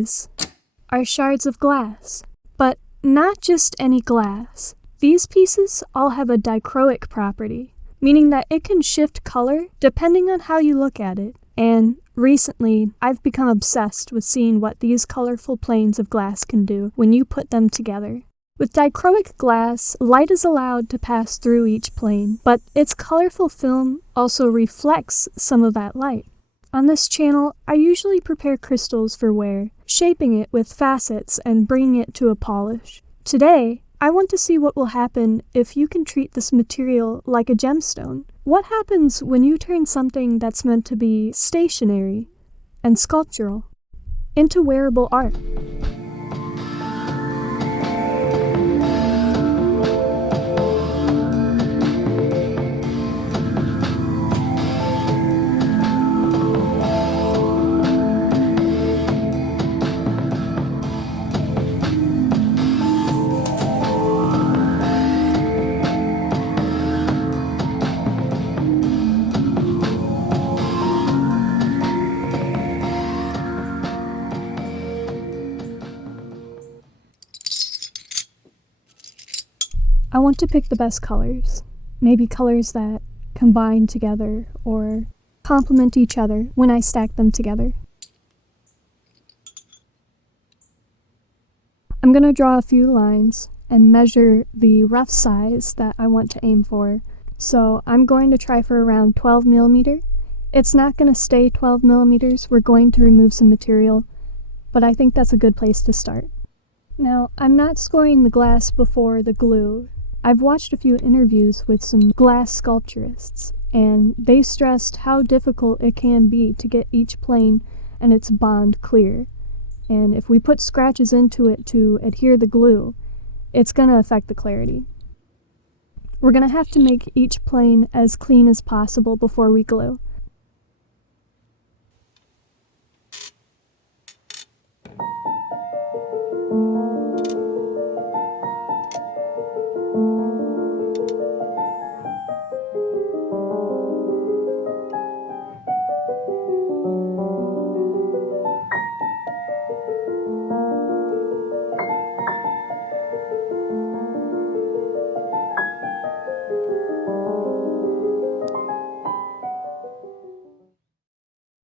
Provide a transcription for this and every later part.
these are shards of glass, but not just any glass. These pieces all have a dichroic property, meaning that it can shift color depending on how you look at it. And recently, I've become obsessed with seeing what these colorful planes of glass can do when you put them together. With dichroic glass, light is allowed to pass through each plane, but its colorful film also reflects some of that light. On this channel, I usually prepare crystals for wear, shaping it with facets and bringing it to a polish. Today, I want to see what will happen if you can treat this material like a gemstone. What happens when you turn something that's meant to be stationary and sculptural into wearable art? I want to pick the best colors, maybe colors that combine together or complement each other when I stack them together. I'm going to draw a few lines and measure the rough size that I want to aim for. So I'm going to try for around 12 millimeter. It's not going to stay 12 millimeters. We're going to remove some material, but I think that's a good place to start. Now, I'm not scoring the glass before the glue. I've watched a few interviews with some glass sculpturists, and they stressed how difficult it can be to get each plane and its bond clear. And if we put scratches into it to adhere the glue, it's going to affect the clarity. We're going to have to make each plane as clean as possible before we glue.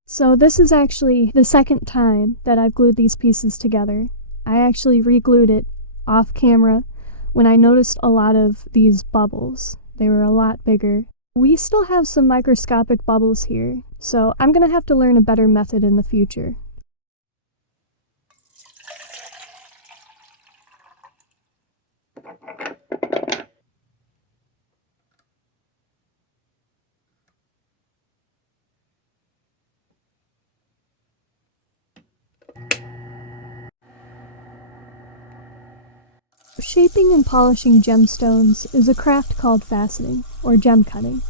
So this is actually the second time that I've glued these pieces together. I actually re-glued it off camera when I noticed a lot of these bubbles. They were a lot bigger. We still have some microscopic bubbles here, so I'm going to have to learn a better method in the future. Shaping and polishing gemstones is a craft called faceting, or gem cutting.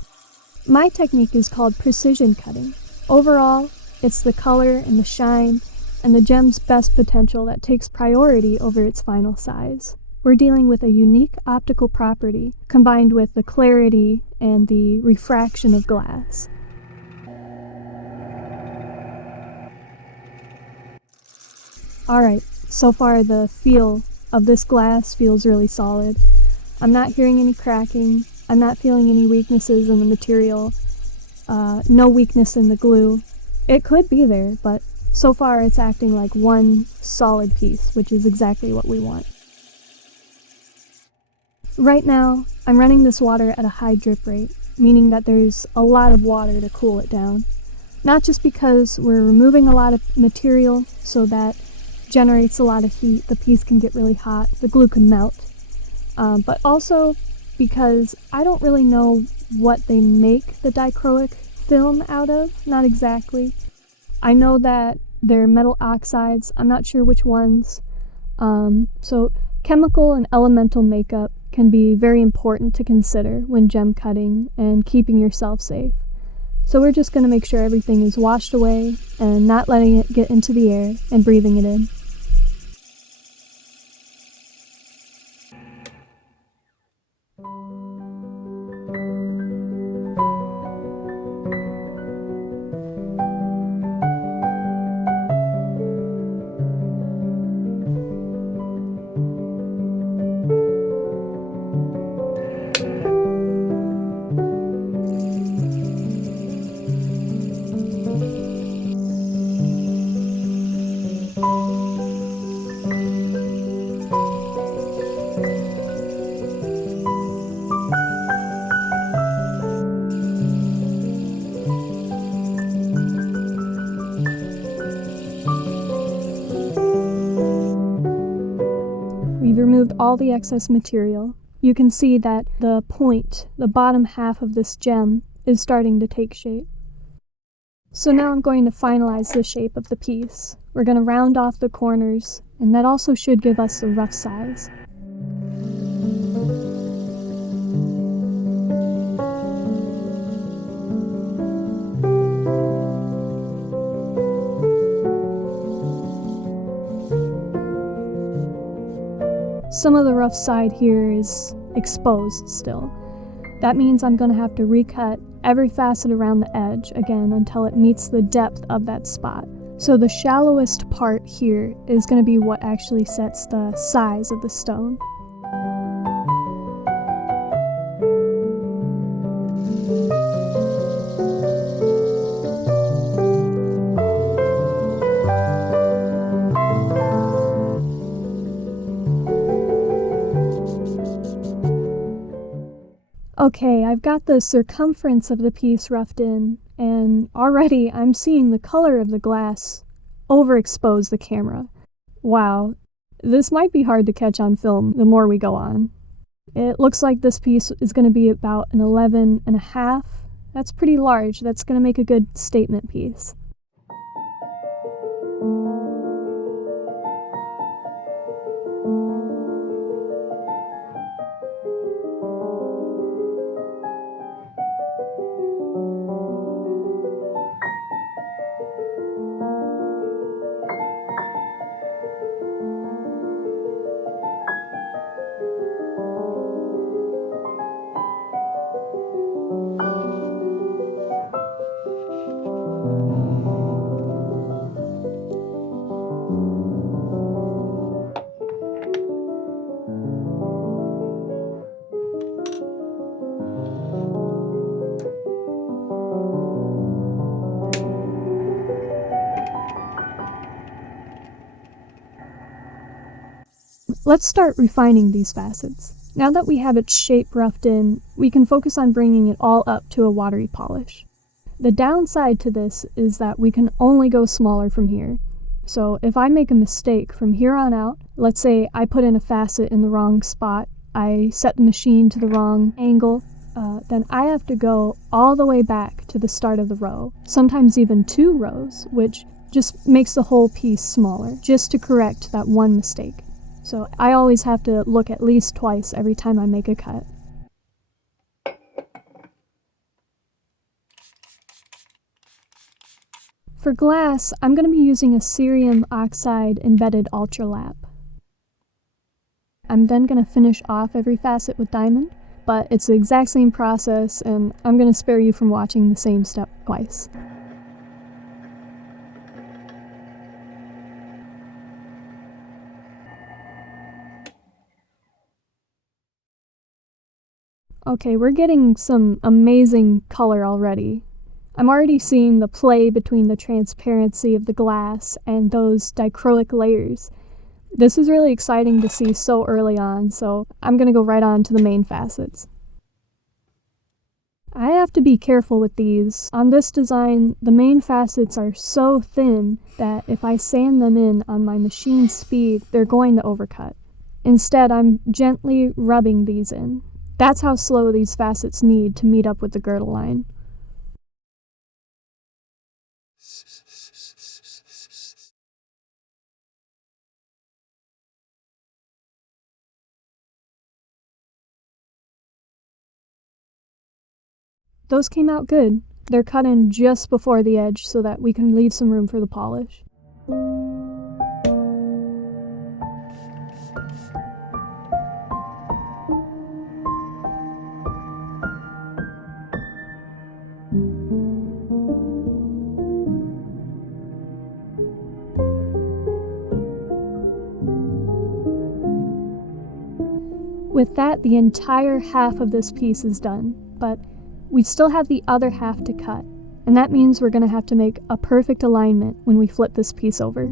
My technique is called precision cutting. Overall, it's the color and the shine and the gem's best potential that takes priority over its final size. We're dealing with a unique optical property combined with the clarity and the refraction of glass. Alright, so far the feel of this glass feels really solid. I'm not hearing any cracking. I'm not feeling any weaknesses in the material. No weakness in the glue. It could be there, but so far it's acting like one solid piece, which is exactly what we want. Right now, I'm running this water at a high drip rate, meaning that there's a lot of water to cool it down. Not just because we're removing a lot of material so that generates a lot of heat, the piece can get really hot, the glue can melt, but also because I don't really know what they make the dichroic film out of, not exactly. I know that they're metal oxides, I'm not sure which ones, so chemical and elemental makeup can be very important to consider when gem cutting and keeping yourself safe. So we're just going to make sure everything is washed away and not letting it get into the air and breathing it in. removed all the excess material, you can see that the point, the bottom half of this gem, is starting to take shape. So now I'm going to finalize the shape of the piece. We're going to round off the corners, and that also should give us a rough size. Some of the rough side here is exposed still. That means I'm going to have to recut every facet around the edge again until it meets the depth of that spot. So the shallowest part here is going to be what actually sets the size of the stone. Okay, I've got the circumference of the piece roughed in, and already I'm seeing the color of the glass overexpose the camera. Wow, this might be hard to catch on film the more we go on. It looks like this piece is going to be about an 11.5. That's pretty large. That's going to make a good statement piece. Let's start refining these facets. Now that we have its shape roughed in, we can focus on bringing it all up to a watery polish. The downside to this is that we can only go smaller from here. So if I make a mistake from here on out, let's say I put in a facet in the wrong spot, I set the machine to the wrong angle, then I have to go all the way back to the start of the row, sometimes even 2 rows, which just makes the whole piece smaller, just to correct that one mistake. So I always have to look at least twice every time I make a cut. For glass, I'm going to be using a cerium oxide embedded ultralap. I'm then going to finish off every facet with diamond, but it's the exact same process, and I'm going to spare you from watching the same step twice. Okay, we're getting some amazing color already. I'm already seeing the play between the transparency of the glass and those dichroic layers. This is really exciting to see so early on, so I'm going to go right on to the main facets. I have to be careful with these. On this design, the main facets are so thin that if I sand them in on my machine speed, they're going to overcut. Instead, I'm gently rubbing these in. That's how slow these facets need to meet up with the girdle line. Those came out good. They're cut in just before the edge so that we can leave some room for the polish. With that, the entire half of this piece is done, but we still have the other half to cut, and that means we're going to have to make a perfect alignment when we flip this piece over.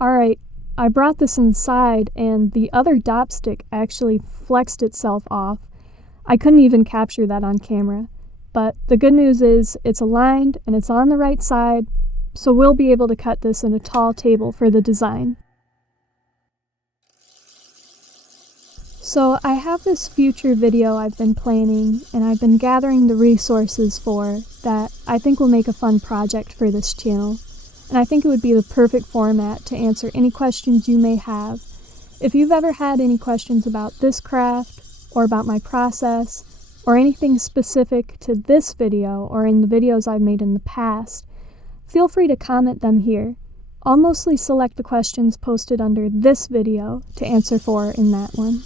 Alright, I brought this inside and the other dopstick actually flexed itself off. I couldn't even capture that on camera. But the good news is it's aligned and it's on the right side, so we'll be able to cut this in a tall table for the design. So I have this future video I've been planning and I've been gathering the resources for that I think will make a fun project for this channel. And I think it would be the perfect format to answer any questions you may have. If you've ever had any questions about this craft, or about my process, or anything specific to this video or in the videos I've made in the past, feel free to comment them here. I'll mostly select the questions posted under this video to answer for in that one.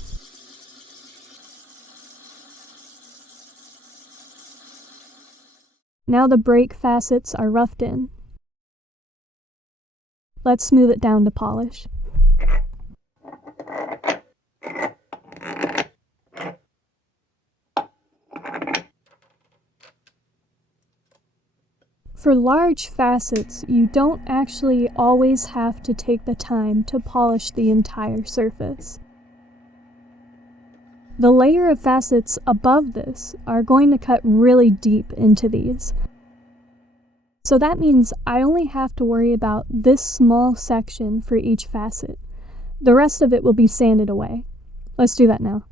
Now the break facets are roughed in. Let's smooth it down to polish. For large facets, you don't actually always have to take the time to polish the entire surface. The layer of facets above this are going to cut really deep into these. So that means I only have to worry about this small section for each facet. The rest of it will be sanded away. Let's do that now.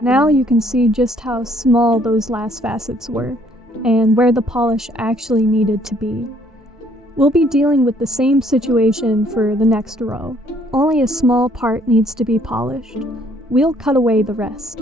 Now you can see just how small those last facets were, and where the polish actually needed to be. We'll be dealing with the same situation for the next row. Only a small part needs to be polished. We'll cut away the rest.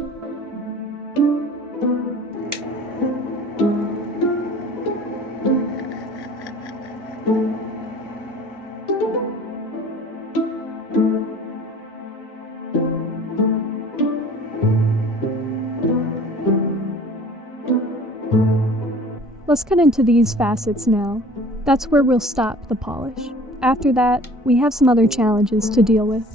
Let's cut into these facets now. That's where we'll stop the polish. After that, we have some other challenges to deal with.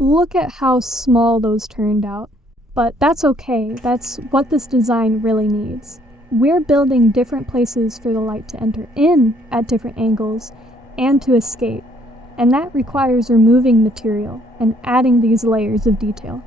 Look at how small those turned out. But that's okay, that's what this design really needs. We're building different places for the light to enter in at different angles and to escape, and that requires removing material and adding these layers of detail.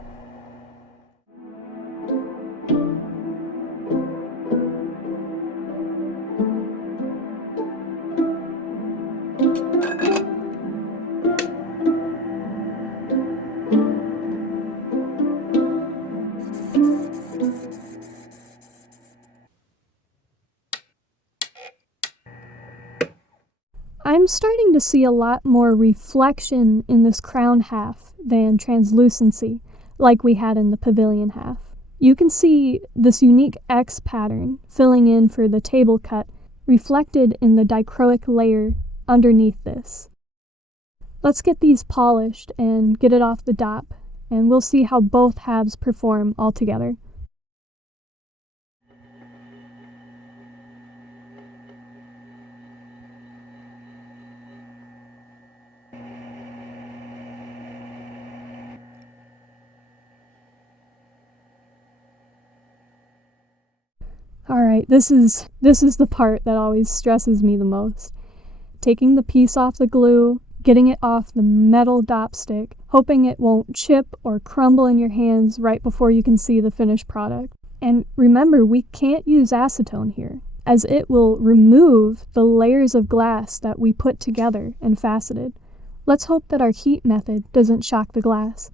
I'm starting to see a lot more reflection in this crown half than translucency, like we had in the pavilion half. You can see this unique X pattern filling in for the table cut reflected in the dichroic layer underneath this. Let's get these polished and get it off the dop, and we'll see how both halves perform all together. Alright, this is the part that always stresses me the most. Taking the piece off the glue, getting it off the metal dop stick, hoping it won't chip or crumble in your hands right before you can see the finished product. And remember, we can't use acetone here, as it will remove the layers of glass that we put together and faceted. Let's hope that our heat method doesn't shock the glass.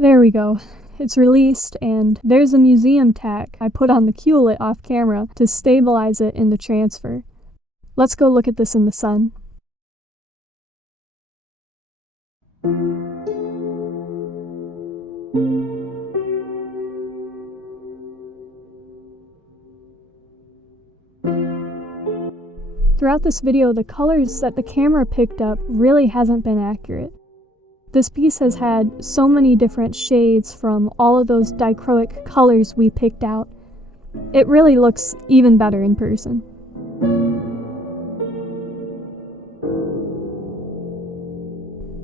There we go. It's released, and there's a museum tack I put on the culet off camera to stabilize it in the transfer. Let's go look at this in the sun. Throughout this video, the colors that the camera picked up really hasn't been accurate. This piece has had so many different shades from all of those dichroic colors we picked out. It really looks even better in person.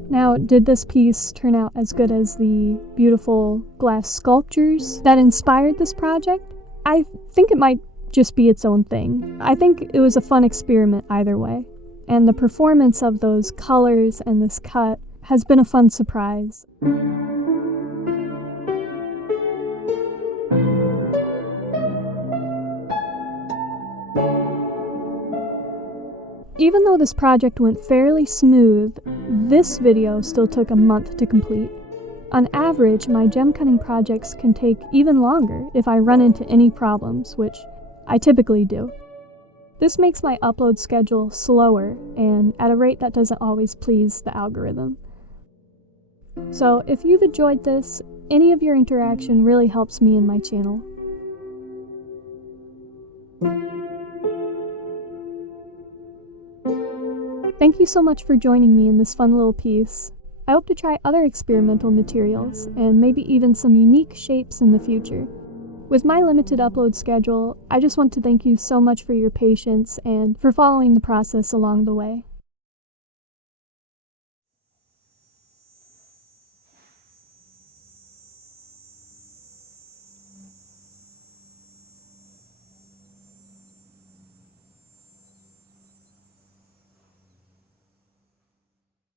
Now, did this piece turn out as good as the beautiful glass sculptures that inspired this project? I think it might just be its own thing. I think it was a fun experiment either way. And the performance of those colors and this cut has been a fun surprise. Even though this project went fairly smooth, this video still took a month to complete. On average, my gem cutting projects can take even longer if I run into any problems, which I typically do. This makes my upload schedule slower and at a rate that doesn't always please the algorithm. So if you've enjoyed this, any of your interaction really helps me and my channel. Thank you so much for joining me in this fun little piece. I hope to try other experimental materials, and maybe even some unique shapes in the future. With my limited upload schedule, I just want to thank you so much for your patience and for following the process along the way.